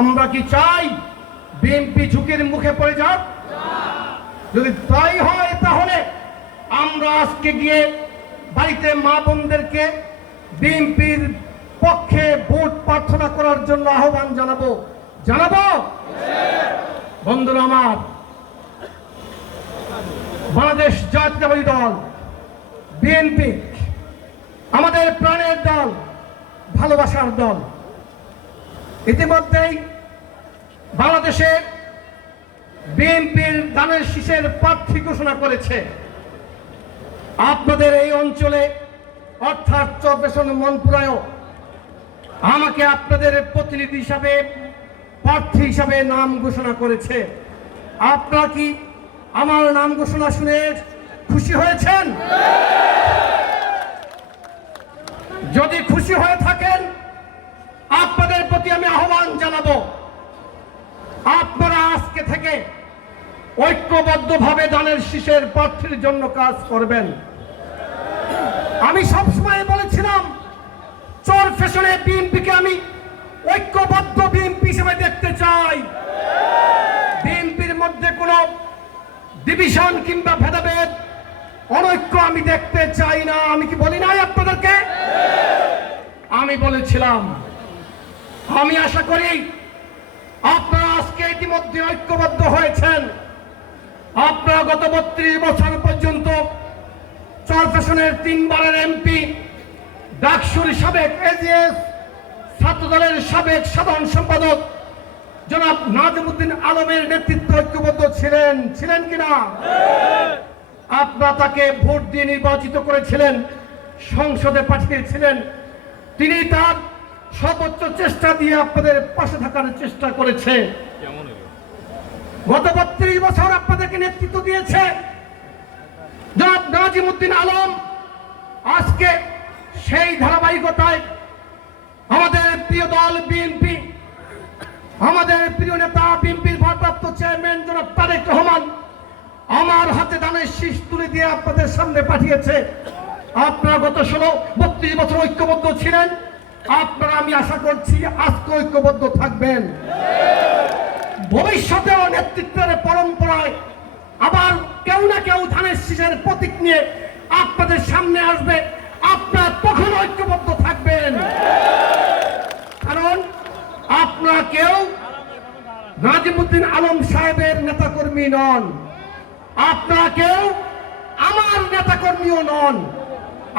আমরা কি চাই বিএনপি ঝুঁকির মুখে পড়ে যাক? যদি তাই হয় তাহলে আমরা আজকে গিয়ে বাড়িতে মা বোনদেরকে বিএনপির পক্ষে ভোট প্রার্থনা করার জন্য আহ্বান জানাব। জানাব? বন্ধুরা আমার, বাংলাদেশ জাতীয়তাবাদী দল, বিএনপি, আমাদের প্রাণের দল, ভালোবাসার দল। ইতিমধ্যেই বাংলাদেশে বিএনপির দানের শীষের প্রার্থী ঘোষণা করেছে। আপনাদের এই অঞ্চলে অর্থাৎ চব্বেশন মনপুরায়ও আমাকে আপনাদের প্রতিনিধি হিসাবে, প্রার্থী হিসাবে নাম ঘোষণা করেছে। আপনারা কি আমার নাম ঘোষণা শুনে খুশি হয়েছেন? যদি খুশি হয়ে থাকেন আপনাদের প্রতি আমি জানাব আপনারা আজকে থেকে ঐক্যবদ্ধভাবে দানের শীষের প্রার্থীর জন্য কাজ করবেন। আমি সবসময় বলেছিলাম, চোর ফেশনে বিএনপিকে আমি ঐক্যবদ্ধ বিএনপি হিসেবে দেখতে চাই। বিএনপির মধ্যে কোনো ডিভিশন কিংবা ভেদাভেদ, অনৈক্য আমি দেখতে চাই না। আমি কি বলি নাই আপনাদেরকে? আমি বলেছিলাম আমি আশা করি আপনারা আজকে ইতিমধ্যে ঐক্যবদ্ধ হয়েছেন। আপনারা গত বত্রিশ বছর পর্যন্ত চরফেশনের তিনবারের এমপি, ডাকসুর সাবেক এজিএস, ছাত্রদলের সাবেক সাধারণ সম্পাদক জনাব নাজিমুদ্দিন আলমের নেতৃত্বে ঐক্যবদ্ধ ছিলেন। ছিলেন কিনা আপনারা তাকে ভোট দিয়ে নির্বাচিত করেছিলেন, সংসদে পাঠিয়েছিলেন। তিনি তার সর্বোচ্চ চেষ্টা দিয়ে আপনাদের পাশে থাকার চেষ্টা করেছে। গত বত্রিশ বছর আপনাদেরকে নেতৃত্ব দিয়েছে। জনাব নাজিমুদ্দিন আলম আজকে সেই ধারাবাহিকতায় আমাদের প্রিয় দল বিএনপি আমাদের প্রিয় নেতা বিএনপির ভারপ্রাপ্ত চেয়ারম্যান জনাব তারেক রহমান আমার হাতে দানের শীষ তুলে দিয়ে আপনাদের সামনে পাঠিয়েছে। আপনারা গত ষোলো বত্রিশ বছর ঐক্যবদ্ধ ছিলেন। আপনারা, আমি আশা করছি আজকে ঐক্যবদ্ধ থাকবেন। ভবিষ্যতেও নেতৃত্বের পরম্পরায় আবার কেউ না কেউ ধানের শীষের প্রতীক নিয়ে আপনাদের সামনে আসবে। আপনারা তখন ঐক্যবদ্ধ থাকবেন। কারণ আপনারা কেউ নাজিমুদ্দিন আলম সাহেবের নেতাকর্মী নন। আপনারা কেউ আমার নেতাকর্মীও নন।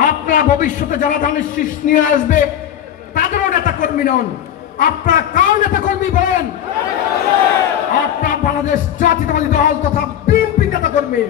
আপনারা ভবিষ্যতে যারা ধানের শীষ নিয়ে আসবে তাদেরও নেতাকর্মী নন। আপনারা কার নেতা কর্মী বলেন? আপনার বাংলাদেশ জাতীয়তাবাদী দল তথা বিএনপি নেতাকর্মী।